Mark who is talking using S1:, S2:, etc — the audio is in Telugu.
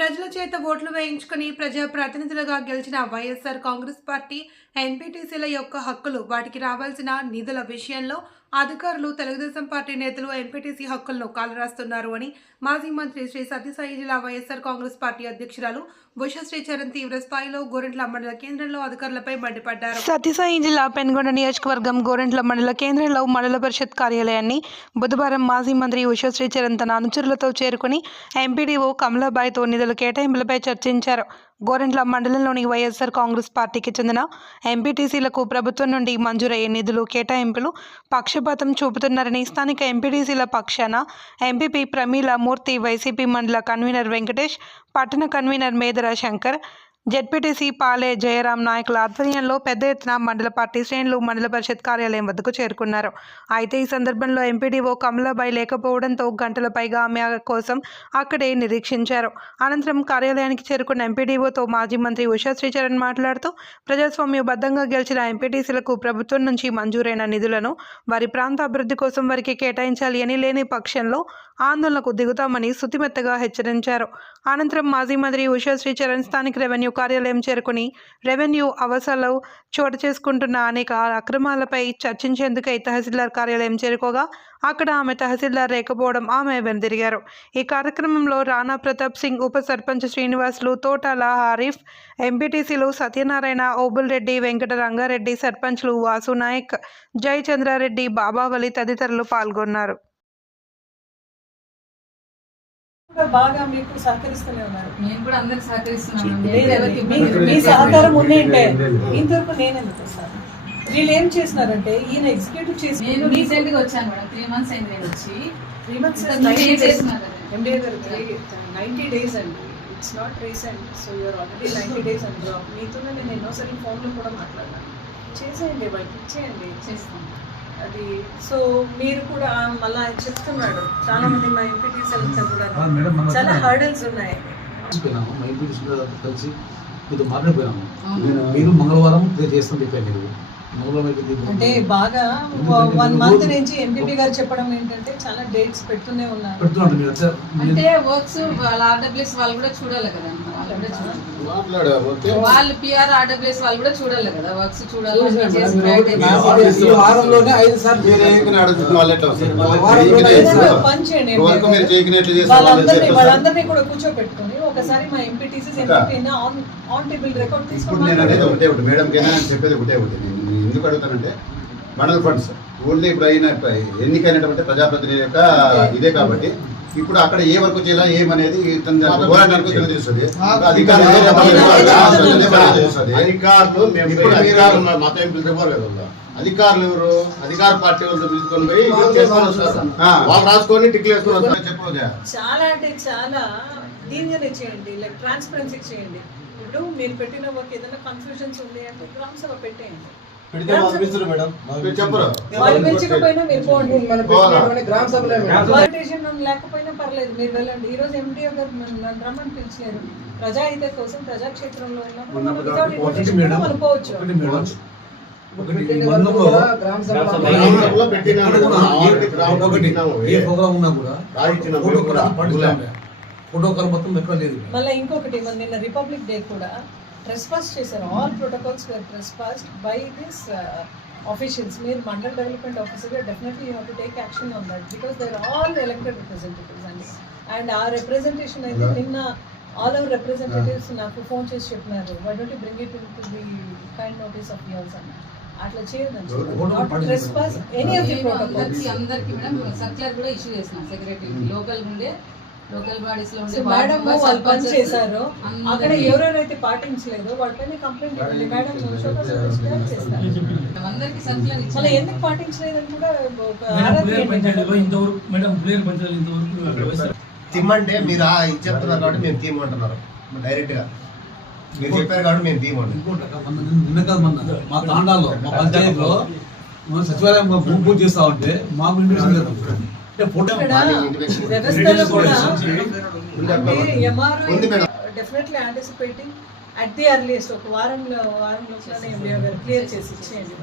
S1: ప్రజల చేత ఓట్లు వేయించుకుని ప్రజా ప్రతినిధులుగా గెలిచిన వైఎస్ఆర్ కాంగ్రెస్ పార్టీ ఎన్పిటిసీల యొక్క హక్కులు వాటికి రావాల్సిన నిధుల విషయంలో అధికారులు తెలుగుదేశం పార్టీ నేతలు ఎంపీటీసీ హక్కులను కాలరాస్తున్నారు అని మాజీ మంత్రి శ్రీ సత్యసాయి జిల్లా వైఎస్ఆర్ కాంగ్రెస్ పార్టీ అధ్యక్షురాలు బుష శ్రీచరణ్ తీవ్ర స్థాయిలో గోరెంట్ల మండల కేంద్రంలో అధికారులపై మండిపడ్డారు. సత్యసాయి జిల్లా పెనుగొండ నియోజకవర్గం గోరెంట్ల మండల కేంద్రంలో మండల పరిషత్ కార్యాలయాన్ని బుధవారం మాజీ మంత్రి ఉషశ్రీ శ్రీచరణ్ తన అనుచరులతో చేరుకుని ఎంపీడీఓ కమలాబాయ్తో నిధుల కేటాయింపులపై చర్చించారు. గోరెంట్ల మండలంలోని వైఎస్ఆర్ కాంగ్రెస్ పార్టీకి చెందిన ఎంపీటీసీలకు ప్రభుత్వం నుండి మంజూరయ్యే నిధులు కేటాయింపులు పక్షపాతం చూపుతున్నారని స్థానిక ఎంపీటీసీల పక్షాన ఎంపీపీ ప్రమీల మూర్తి వైసీపీ మండల కన్వీనర్ వెంకటేష్ పట్టణ కన్వీనర్ మేదర శంకర్ జెడ్పీటీసీ పాలే జయరాం నాయకుల ఆధ్వర్యంలో పెద్ద ఎత్తున మండల పార్టీ శ్రేణులు మండల పరిషత్ కార్యాలయం వద్దకు చేరుకున్నారు. అయితే ఈ సందర్భంలో ఎంపీడీఓ కమలాబాయి లేకపోవడంతో గంటల పైగా ఆమె కోసం అక్కడే నిరీక్షించారు. అనంతరం కార్యాలయానికి చేరుకున్న ఎంపీడీఓతో మాజీ మంత్రి ఉషా శ్రీచరణ్ మాట్లాడుతూ ప్రజాస్వామ్యబద్ధంగా గెలిచిన ఎంపీటీసీలకు ప్రభుత్వం నుంచి మంజూరైన నిధులను వారి ప్రాంత అభివృద్ధి కోసం వారికి కేటాయించాలి అని లేని పక్షంలో ఆందోళనకు దిగుతామని శుతిమెత్తగా హెచ్చరించారు. అనంతరం మాజీ మంత్రి ఉషాశ్రీ శ్రీచరణ్ స్థానిక రెవెన్యూ కార్యాలయం చేరుకుని రెవెన్యూ అవసరాలు చోటు చేసుకుంటున్న అనేక అక్రమాలపై చర్చించేందుకై తహసీల్దార్ కార్యాలయం చేరుకోగా అక్కడ ఆమె తహసీల్దార్ లేకపోవడం ఆమె వెనుదిరిగారు. ఈ కార్యక్రమంలో రాణా ప్రతాప్ సింగ్ ఉప సర్పంచ్ శ్రీనివాసులు తోటాల హారీఫ్ ఎంపీటీసీలు సత్యనారాయణ ఓబుల్ రెడ్డి వెంకట రంగారెడ్డి సర్పంచ్లు వాసు నాయక్ జై చంద్రారెడ్డి బాబావలి తదితరులు పాల్గొన్నారు.
S2: బాగా మీకు సహకరిస్తూనే ఉన్నారు.
S3: మేము కూడా అందరికి సహకరిస్తున్నాం
S2: లేదండి, మీ సహకారం ఉండే ఉంటే ఇంతవరకు నేను ఎందుకు వస్తాను? వీళ్ళు ఏం చేసినారంటే ఈయన ఎగ్జిక్యూటివ్ చేసి
S3: నేను రీసెంట్గా వచ్చాను మేడం. త్రీ మంత్స్ అయింది నేను వచ్చి.
S2: త్రీ మంత్స్ ఎంబీఏ గారు నైంటీ డేస్ అండి. It's not recent so you're already ninety days and job మీతోనే నేను ఎన్నోసార్లు ఫోన్లో కూడా మాట్లాడినాను చేసేయండి వాళ్ళకి ఇచ్చేయండి.
S3: చేస్తాం
S2: అది. సో మీరు కూడా మళ్ళీ ఆయన చెప్తున్నాడు. చాలా మంది మా ఎంపీటీస్ అంతా కూడా చాలా హర్డల్స్ ఉన్నాయి.
S4: పోయినాము మా తీసుకున్న కలిసి మీతో మాట్లాడిపోయినాము. మీరు మంగళవారం చేస్తాం చెప్పారు మీరు.
S2: అంటే బాగా వన్ మంత్ నుంచి ఎంపీపీ గారు చెప్పడం ఏంటంటే చాలా డేట్స్ పెడుతూనే ఉన్నారు.
S3: అంటే వర్క్స్ వాళ్ళ ఆర్డబ్ల్యూఎస్ వాళ్ళు కూడా చూడాలి కదా వాళ్ళు పిఆర్ ఆర్డబ్ల్యూఎస్ వాళ్ళు కూడా చూడాలి కదా వర్క్స్ చూడాలి
S4: వారంలోనే ఐదు సార్లు
S5: మీరు
S2: వాళ్ళందరినీ కూడా కూర్చోబెట్టుకొని ఒకసారి మా MPTCs MP on on table record
S5: ఇప్పుడు నేను అనేది
S2: తీసుకొని
S5: ఒకటే ఒకటి మేడం కైనా చెప్పేది ఒకటే ఒకటి. నేను ఎందుకు అడుగుతానంటే మండల ఫండ్స్ ఓన్లీ ఇప్పుడు అయిన ఎన్నికైనటువంటి ప్రజాప్రతినిధి యొక్క ఇదే కాబట్టి ఇప్పుడు అక్కడ ఏ వరకు చేయాలి ఏమనేది అధికారులు
S6: ఎవరు? అధికార పార్టీ వాళ్ళు పిలుచుకొని పోయి. వాళ్ళు రాసుకొని టిక్లు వేసుకొని
S5: చెప్పవచ్చా?
S2: చాలా అంటే చాలా దీనిగానే చేయండి లైక్ ట్రాన్స్పరెన్సీ చేయండి. ఇప్పుడు మీరు పెట్టిన వర్క్ ఏదైనా కన్ఫ్యూజన్స్ ఉంది అంటే గ్రామ సభ పెట్టేయండి.
S6: పెడితే వాళ్ళు పిలుస్తారు మేడం.
S5: మీరు చెప్పరు?
S2: వాళ్ళు పెంచకపోయినా మీరు పోండి
S4: గ్రామ సభలో
S2: వాలిడేషన్ లేకపోయినా పర్లేదు మీరు వెళ్ళండి. ఈ రోజు గారు నన్ను రమ్మని పిలిచారు. ప్రజాహిత కోసం ప్రజాక్షేత్రంలో ఉన్నప్పుడు మనం పోవచ్చు
S4: ఫోటో మొత్తం ఎక్కడ లేదు
S2: మళ్ళీ ఇంకొకటి మన నిన్న రిపబ్లిక్ డే కూడా ట్రెస్ పాస్ చేశారు. All protocols were trespassed by this officials మీరు మండల్ డెవలప్మెంట్ ఆఫీసర్గా definitely you to take action on that because they are all elected representatives అండి అండ్ ఆ రిప్రజెంటేషన్ అయితే నిన్న ఆల్ అవర్ రిప్రజెంటేటివ్స్ నాకు ఫోన్ చేసి చెప్పినారు. Why don't bring it to the kind notice of yours అని అట్లా చేయదండి ఎనీ ఆఫ్ ది ప్రోటోకాల్స్
S3: అందరికి మేడం సర్క్యులర్ కూడా ఇష్యూ చేసినాం సెక్రటరీ లోకల్ ఉండే లోకల్ బాడీస్లో ఉండే
S2: మేడం వాళ్ళు పని చేశారు. అక్కడ ఎవరెవరైతే పాటించలేదో వాళ్ళపైన కంప్లైంట్ మేడం
S3: అందరికి సర్క్యులర్
S2: మళ్ళీ
S3: ఇచ్చి
S2: ఎందుకు పాటించలేదని కూడా
S7: ఇంతవరకు మేడం ఇంతవరకు.
S6: తిమ్మంటే మీరు ఆ ఇది చెప్తున్నారు కాబట్టి మేము తీయమంటున్నారు డైరెక్ట్గా మీరు చెప్పారు కాబట్టి మేము
S4: నిన్న- కాదు మొన్న. మా తాండాలో మా పంచాయతీలో మన సచివాలయం భూమి పూజ చేస్తా ఉంటే మాకు ఇంట్రెస్ట్ లేదు
S2: వ్యవస్థలో కూడా. డెఫినెట్లీ యాంటిసిపేటింగ్ అట్ ది ఒక వారంలో వారం లోపలనే ఎంబీఓ గారు క్లియర్ చేసి ఇచ్చేయండి.